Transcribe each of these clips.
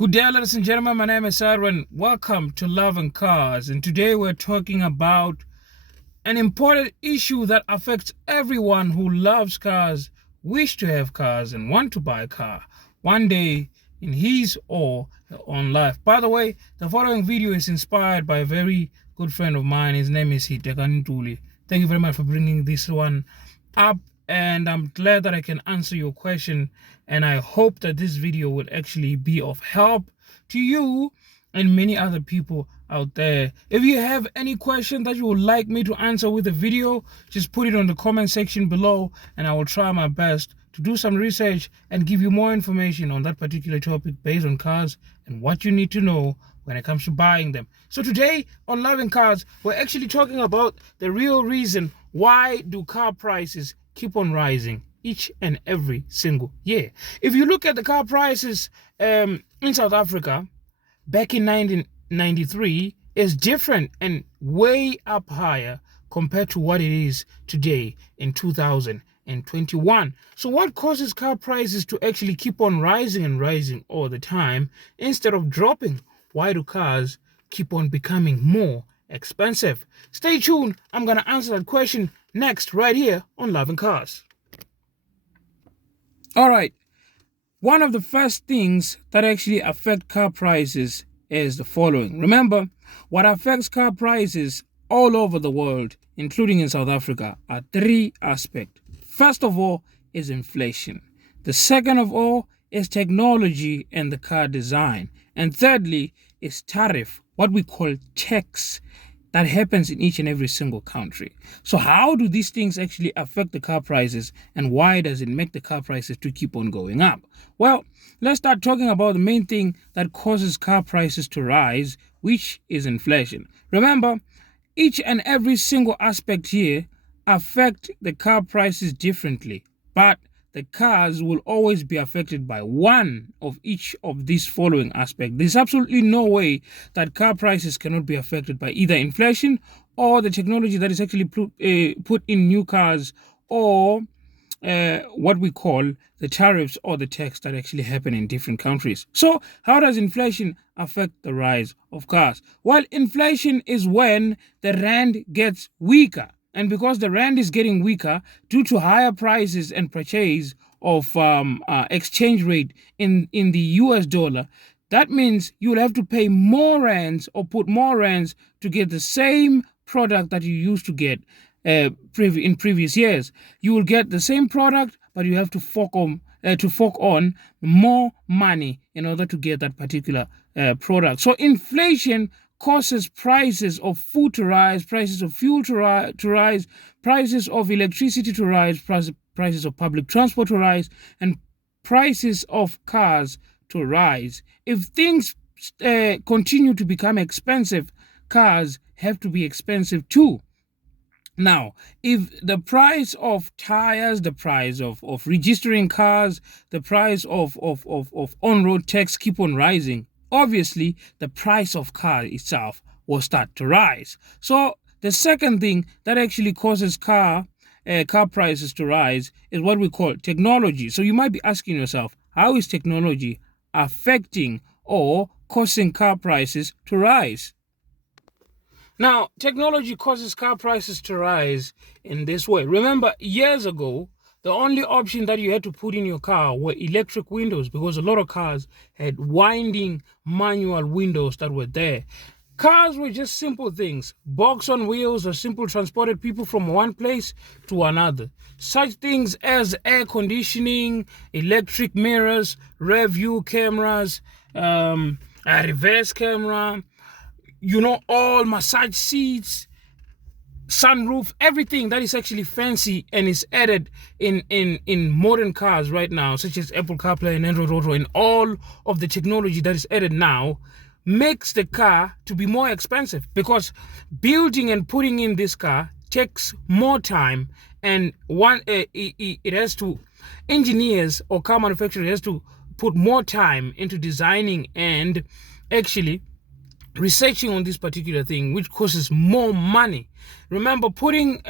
Good day, ladies and gentlemen. My name is Arwen. Welcome to Love and Cars. And today we're talking about an important issue that affects everyone who loves cars, wish to have cars, and want to buy a car one day in his or her own life. By the way, the following video is inspired by a very good friend of mine. His name is Hitekan Ntuli. Thank you very much for bringing this one up. And I'm glad that I can answer your question, and I hope that this video will actually be of help to you and many other people out there. If you have any question that you would like me to answer with the video, just put it on the comment section below, and I will try my best to do some research and give you more information on that particular topic based on cars and what you need to know when it comes to buying them. So today on Loving Cars, we're actually talking about the real reason why do car prices keep on rising each and every single year. If you look at the car prices in South Africa back in 1993, is different and way up higher compared to what it is today in 2021. So what causes car prices to actually keep on rising and rising all the time instead of dropping? Why do cars keep on becoming more expensive? Stay tuned. I'm going to answer that question next right here on Loving Cars. All right. One of the first things that actually affect car prices is the following. Remember, what affects car prices all over the world, including in South Africa, are three aspects. First of all is inflation. The second of all is technology and the car design. And thirdly is tariff, what we call tax, that happens in each and every single country. So how do these things actually affect the car prices, and why does it make the car prices to keep on going up? Well, let's start talking about the main thing that causes car prices to rise, which is inflation. Remember, each and every single aspect here affect the car prices differently, but the cars will always be affected by one of each of these following aspects. There's absolutely no way that car prices cannot be affected by either inflation or the technology that is actually put in new cars, or what we call the tariffs or the tax that actually happen in different countries. So how does inflation affect the rise of cars? Well, inflation is when the rand gets weaker. And because the rand is getting weaker due to higher prices and purchase of exchange rate in the US dollar, that means you will have to pay more rands or put more rands to get the same product that you used to get in previous years. You will get the same product, but you have to fork on more money in order to get that particular product. So inflation causes prices of food to rise, prices of fuel to rise, prices of electricity to rise, prices of public transport to rise, and prices of cars to rise. If things continue to become expensive, cars have to be expensive too. Now, if the price of tires, the price of registering cars, the price of on-road tax keep on rising, obviously the price of car itself will start to rise. So the second thing that actually causes car prices to rise is what we call technology. So you might be asking yourself, how is technology affecting or causing car prices to rise? Now, technology causes car prices to rise in this way. Remember, years ago, the only option that you had to put in your car were electric windows, because a lot of cars had winding manual windows that were there. Cars were just simple things. Box on wheels or simple transported people from one place to another. Such things as air conditioning, electric mirrors, rear view cameras, a reverse camera, all massage seats, sunroof, everything that is actually fancy and is added in modern cars right now, such as Apple CarPlay and Android Auto, and all of the technology that is added now makes the car to be more expensive, because building and putting in this car takes more time, and it has to, engineers or car manufacturers has to put more time into designing and actually researching on this particular thing, which costs more money. Remember, putting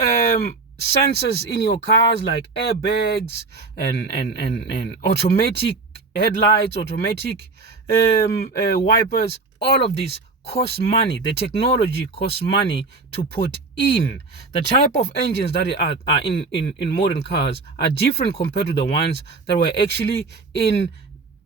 sensors in your cars like airbags and automatic headlights, automatic wipers. All of this costs money. The technology costs money to put in. The type of engines that are in modern cars are different compared to the ones that were actually in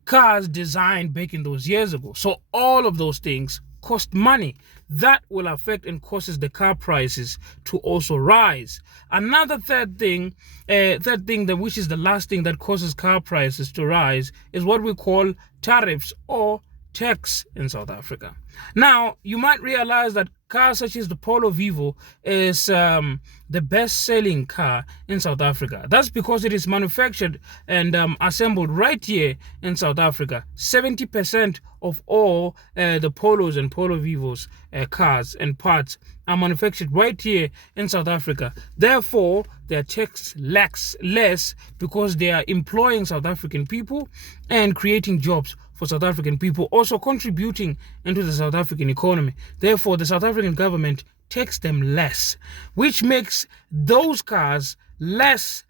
cars designed back in those years ago. So all of those things cost money. That will affect and causes the car prices to also rise. Another third thing that which is the last thing that causes car prices to rise is what we call tariffs or tax in South Africa. Now, you might realize that cars such as the Polo Vivo is the best-selling car in South Africa. That's because it is manufactured and assembled right here in South Africa. 70% of all the Polos and Polo Vivos cars and parts are manufactured right here in South Africa. Therefore, their tax less because they are employing South African people and creating jobs for South African people, also contributing into the South African economy. Therefore, the South African government takes them less, which makes those cars less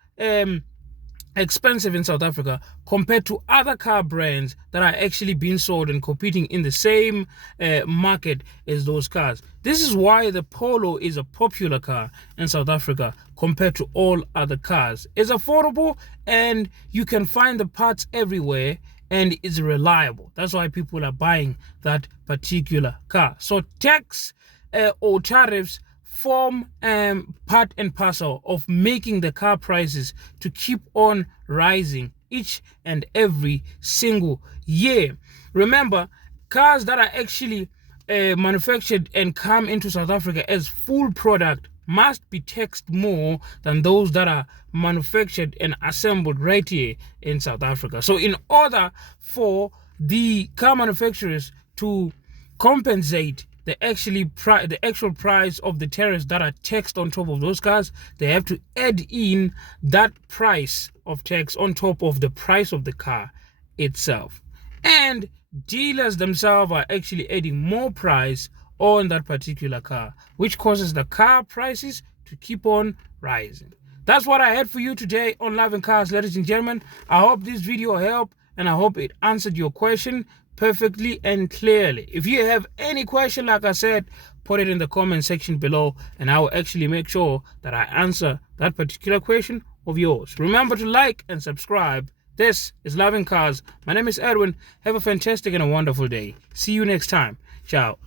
expensive in South Africa compared to other car brands that are actually being sold and competing in the same market as those cars. This is why the Polo is a popular car in South Africa compared to all other cars. It's affordable and you can find the parts everywhere and it's reliable. That's why people are buying that particular car. So tax or tariffs form part and parcel of making the car prices to keep on rising each and every single year. Remember, cars that are actually manufactured and come into South Africa as full product must be taxed more than those that are manufactured and assembled right here in South Africa. So in order for the car manufacturers to compensate the actual price of the tariffs that are taxed on top of those cars, they have to add in that price of tax on top of the price of the car itself. And dealers themselves are actually adding more price on that particular car, which causes the car prices to keep on rising. That's what I had for you today on Loving Cars, ladies and gentlemen. I hope this video helped and I hope it answered your question perfectly and clearly. If you have any question, like I said, put it in the comment section below and I will actually make sure that I answer that particular question of yours. Remember to like and subscribe. This is Loving Cars. My name is Edwin. Have a fantastic and a wonderful day. See you next time. Ciao.